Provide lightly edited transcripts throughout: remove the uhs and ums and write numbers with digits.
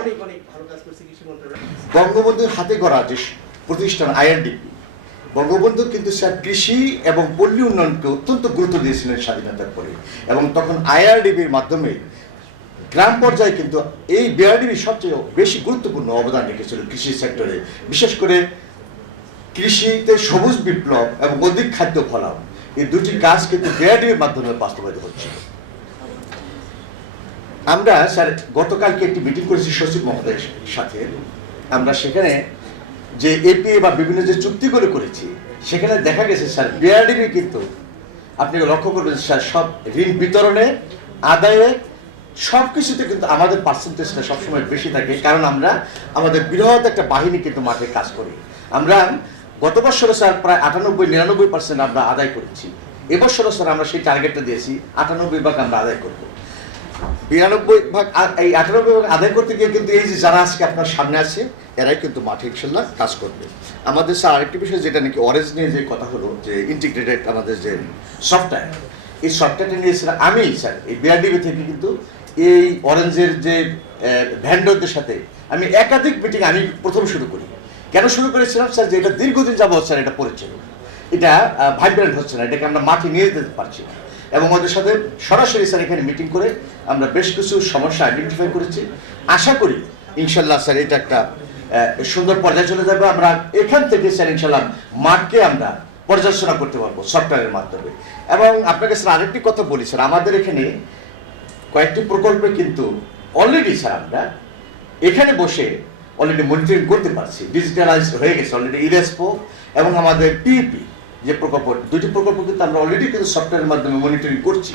অনেক অনেক ভালো কাজ করছে কৃষি মন্ত্রণালয়। বঙ্গবন্ধুর হাতে গড়া যে প্রতিষ্ঠান আইআরডিপি, বঙ্গবন্ধু কিন্তু স্যার কৃষি এবং পল্লী উন্নয়নকে অত্যন্ত গুরুত্ব দিয়েছিলেন স্বাধীনতার পরে, এবং তখন আইআরডিপির মাধ্যমে গ্রাম পর্যায়ে কিন্তু এই বিআরডিপি সবচেয়ে বেশি গুরুত্বপূর্ণ অবদান রেখেছিল কৃষি সেক্টরে, বিশেষ করে কৃষিতে সবুজ বিপ্লব এবং অধিক খাদ্য ফলাও, এই দুটি কাজ কিন্তু বিআরডিপির মাধ্যমে বাস্তবায়িত হচ্ছে। আমরা স্যার গতকালকে একটি মিটিং করেছি সচিব মহোদয়ের সাথে। আমরা সেখানে যে এপিএ বা বিভিন্ন যে চুক্তিগুলো করেছি, সেখানে দেখা গেছে স্যার বিআরডিপি কিন্তু আপনি লক্ষ্য করবেন স্যার সব ঋণ বিতরণে, আদায়ে, সব কিছুতে কিন্তু আমাদের পার্সেন্টেজটা সবসময় বেশি থাকে, কারণ আমরা আমাদের বৃহৎ একটা বাহিনী কিন্তু মাঠে কাজ করি। আমরা গত বছরও স্যার প্রায় 98-99% আমরা আদায় করেছি। এবছরও স্যার আমরা সেই টার্গেটটা দিয়েছি 98% আমরা আদায় করবো। 92% এই 98% আদায় করতে গিয়ে কিন্তু এই যে যারা আজকে আপনার সামনে আছে, এরাই কিন্তু মাঠে ইনশাল্লাহ কাজ করবে। আমাদের স্যার আরেকটি বিষয় যেটা নাকি অরেঞ্জ নিয়ে যে কথা হলো, যে ইন্টিগ্রেটেড আমাদের যে সফটওয়্যার, এই সফটওয়্যারটা নিয়ে স্যার আমি স্যার এই বিআরডিবি থেকে কিন্তু এই অরেঞ্জের যে ভ্যান্ডরদের সাথে আমি একাধিক মিটিং আমি প্রথম শুরু করি। কেন শুরু করেছিলাম স্যার, যে এটা দীর্ঘদিন যাবত স্যার এটা পড়েছিল, এটা ভাইব্রেন্ট হচ্ছে না, এটাকে আমরা মাঠে নিয়ে যেতে পারছি না, এবং ওদের সাথে সরাসরি স্যার এখানে মিটিং করে আমরা বেশ কিছু সমস্যা আইডেন্টিফাই করেছি। আশা করি ইনশাল্লাহ স্যার এটা একটা সুন্দর পর্যায়ে চলে যাবে। আমরা এখান থেকে স্যার ইনশাল্লাহ মাঠকে আমরা পর্যালোচনা করতে পারবো সফটওয়্যারের মাধ্যমে। এবং আপনাকে স্যার আরেকটি কথা বলি স্যার, আমাদের এখানে কয়েকটি প্রকল্পে কিন্তু অলরেডি স্যার আমরা এখানে বসে অলরেডি মনিটরিং করতে পারছি, ডিজিটালাইজ হয়ে গেছে অলরেডি ইরেসপো এবং আমাদের পিইপি যে প্রকল্প, দুটি প্রকল্প কিন্তু আমরা অলরেডি কিন্তু সফটওয়্যারের মাধ্যমে মনিটরিং করছি।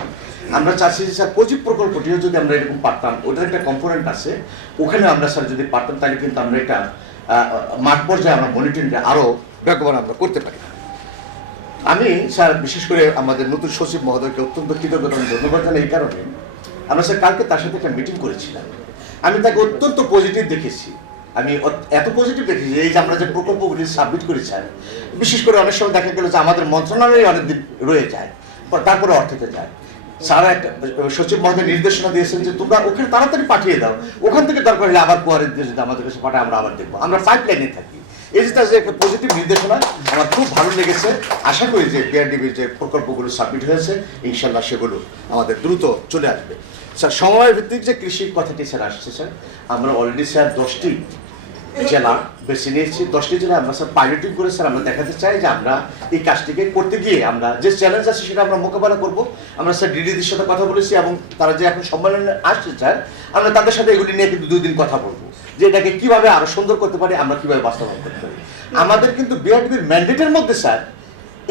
আমরা চাচ্ছি যে স্যার পজিটিভ প্রকল্পটিও যদি আমরা এরকম পারতাম, ওটার একটা কম্পোনেন্ট আছে, ওখানে আমরা স্যার যদি পারতাম তাহলে কিন্তু আমরা এটা মাঠ পর্যায়ে আমরা মনিটরিংটা আরও বেগবান আমরা করতে পারি। আমি স্যার বিশেষ করে আমাদের নতুন সচিব মহোদয়কে অত্যন্ত কৃতজ্ঞতা ধন্যবাদ জানাই এই কারণে, আমরা স্যার কালকে তার সাথে একটা মিটিং করেছিলাম। আমি তাকে অত্যন্ত পজিটিভ দেখেছি, আমি এত পজিটিভ দেখেছি এই যে আমরা যে প্রকল্পগুলি সাবমিট করি স্যার, বিশেষ করে অনেক সময় দেখা গেল যে আমাদের মন্ত্রণালয়ে অনেক দিন রয়ে যায়, তারপরে অর্থেতে যায়। স্যার একটা সচিব মহোদয় নির্দেশনা দিয়েছেন যে তোমরা ওখানে তাড়াতাড়ি পাঠিয়ে দাও, ওখান থেকে দরকার হলে আবার কুয়ারে দিয়ে যদি আমাদের কাছে পাঠায় আমরা আবার দেখবো, আমরা পাইপ লাইনে থাকি। এই যে তার যে একটা পজিটিভ নির্দেশনা আমার খুব ভালো লেগেছে। আশা করি যে বিআরডিবির যে প্রকল্পগুলো সাবমিট হয়েছে ইনশাল্লাহ সেগুলো আমাদের দ্রুত চলে আসবে। স্যার সময় ভিত্তিক যে কৃষির কথাটি স্যার আসছে স্যার, আমরা অলরেডি স্যার 10টি জেলা বেছে নিয়েছি। 10টি জেলা আমরা স্যার পাইলটিং করে স্যার আমরা দেখাতে চাই যে আমরা এই কাজটিকে করতে গিয়ে আমরা যে চ্যালেঞ্জ আছে সেটা আমরা মোকাবেলা করবো। আমরা স্যার ডিডিদের সাথে কথা বলেছি এবং তারা যে এখন সম্মেলনে আসছে স্যার, আমরা তাদের সাথে এগুলি নিয়ে কিন্তু 2 দিন কথা বলবো যে এটাকে কিভাবে আরো সুন্দর করতে পারি, আমরা কিভাবে বাস্তবায়ন করতে পারি। আমাদের কিন্তু বিআরডিবির ম্যান্ডেটের মধ্যে স্যার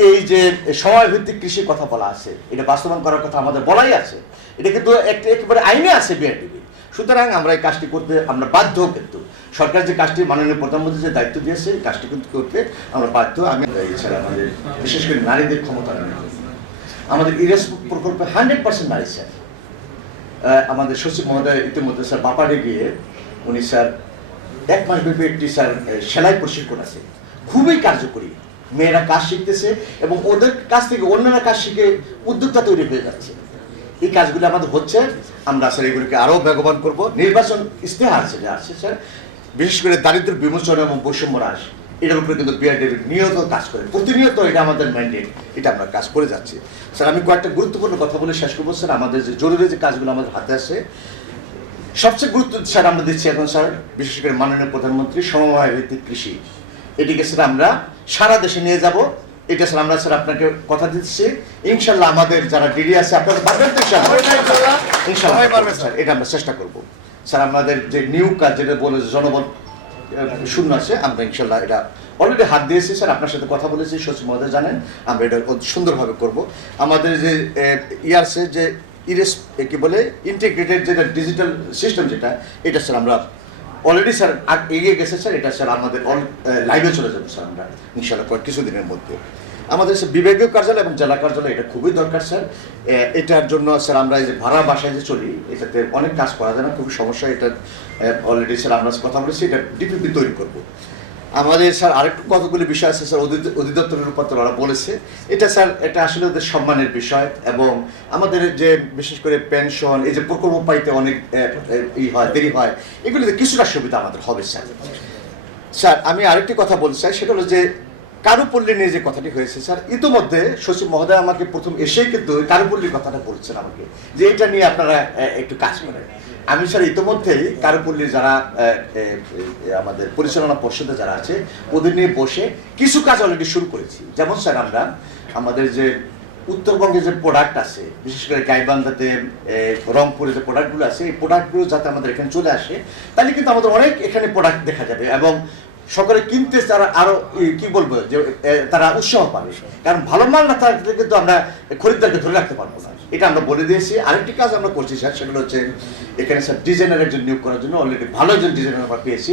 এই যে সময় ভিত্তিক কৃষির কথা বলা আছে, এটা বাস্তবায়ন করার কথা আমাদের বলাই আছে, এটা কিন্তু একেবারে আইনে আছে বিআরডিবি। সুতরাং আমরা এই কাজটি করতে আমরা বাধ্য, কিন্তু সরকার যে কাজটি মাননীয় প্রধানমন্ত্রী যে দায়িত্ব দিয়েছে এই কাজটি কিন্তু করতে আমরা বাধ্য। আমি এছাড়া আমাদের বিশেষ করে নারীদের ক্ষমতা, আমাদের ইরেস প্রকল্পে 100% নারী স্যার। আমাদের সচিব মহোদয় ইতিমধ্যে স্যার বাপারে গিয়ে উনি স্যার 1 মাস ব্যাপী একটি স্যার সেলাই প্রশিক্ষণ আছে, খুবই কার্যকরী। মেয়েরা কাজ শিখতেছে এবং ওদের কাছ থেকে অন্যরা কাজ শিখে উদ্যোক্তা তৈরি হয়ে যাচ্ছে। এই কাজগুলি আমাদের হচ্ছে, আমরা স্যার এগুলিকে আরও বেগবান করবো। নির্বাচন ইস্তেহার যেটা আছে স্যার, বিশেষ করে দারিদ্র বিমোচন এবং বৈষম্য হ্রাস, এটার উপরে কিন্তু বিআরডিবি নিয়ত কাজ করে, প্রতিনিয়ত এটা আমাদের ম্যান্ডেট, এটা আমরা কাজ করে যাচ্ছি। স্যার আমি কয়েকটা গুরুত্বপূর্ণ কথা বলে শেষ করবো স্যার। আমাদের যে জরুরি যে কাজগুলো আমাদের হাতে আসে, সবচেয়ে গুরুত্ব স্যার আমরা দিচ্ছি এখন স্যার, বিশেষ করে মাননীয় প্রধানমন্ত্রী সমবায় ভিত্তিক কৃষি, এটিকে স্যার আমরা সারা দেশে নিয়ে যাব। এটা স্যার আমরা স্যার আপনাকে কথা দিচ্ছি ইনশাল্লাহ আমাদের যারা ডিডি আছে আপনারা পারবেন তো ইনশাল্লাহ স্যার, এটা আমরা চেষ্টা করব স্যার। আমাদের যে নিউ কাজ যেটা বলে জনবল শূন্য আছে, আমরা ইনশাল্লাহ এটা অলরেডি হাত দিয়েছি স্যার, আপনার সাথে কথা বলেছি, সচিব মহোদয় জানেন, আমরা এটা সুন্দরভাবে করব। আমাদের যে ইয়ারসে যে ইরেস কি বলে ইন্টিগ্রেটেড যেটা ডিজিটাল সিস্টেম যেটা, এটা স্যার আমরা অলরেডি স্যার এগিয়ে গেছে স্যার, এটা স্যার আমাদের লাইভে চলে যাবে স্যার আমরা ইনশাআল্লাহ কিছুদিনের মধ্যে। আমাদের বিভাগীয় কার্যালয় এবং জেলা কার্যালয় এটা খুবই দরকার স্যার। এটার জন্য স্যার আমরা এই যে ভাড়া বাসায় যে চলি, এটাতে অনেক কাজ করা যায় না, খুবই সমস্যা। এটা অলরেডি স্যার আমরা কথা বলেছি, এটা ডিপিপি তৈরি করব। আমাদের স্যার আরেকটু কতগুলি বিষয় আছে স্যার অধিদপ্তরের রূপান্তর ওরা বলেছে, এটা স্যার এটা আসলে ওদের সম্মানের বিষয়, এবং আমাদের যে বিশেষ করে পেনশন এই যে প্রকল্প পাইতে অনেক দেরি হয়, এগুলিতে কিছুটা সুবিধা আমাদের হবে স্যার। স্যার আমি আরেকটি কথা বলতে চাই, সেটা হলো যে কারুপল্লী নিয়ে যে কথাটি হয়েছে স্যার, ইতিমধ্যে সচিব মহোদয় আমাকে প্রথম এসেই কিন্তু কারুপল্লীর কথাটা বলছেন আমাকে, যে এটা নিয়ে আপনারা একটু কাজ করেন। আমি স্যার ইতিমধ্যেই কারুপল্লীর যারা আমাদের পরিচালনা পর্ষদে যারা আছে ওদের নিয়ে বসে কিছু কাজ অলরেডি শুরু করেছি। যেমন স্যার আমরা আমাদের যে উত্তরবঙ্গে যে প্রোডাক্ট আছে, বিশেষ করে গাইবান্ধাতে রংপুরে যে প্রোডাক্টগুলো আছে, এই প্রোডাক্টগুলো যাতে আমাদের এখানে চলে আসে, তাহলে কিন্তু আমাদের অনেক এখানে প্রোডাক্ট দেখা যাবে, এবং সকলে কিনতে তারা আরো কি বলবো যে তারা উৎসাহ পাবে, কারণ ভালো মাল না থাকলে কিন্তু আমরা খরিদ্দারকে ধরে রাখতে পারবো না, এটা আমরা বলে দিয়েছি। আরেকটি কাজ আমরা করছি স্যার, সেগুলো হচ্ছে এখানে স্যার ডিজাইনার একজন নিয়োগ করার জন্য অলরেডি ভালো একজন ডিজাইনার আমরা পেয়েছি।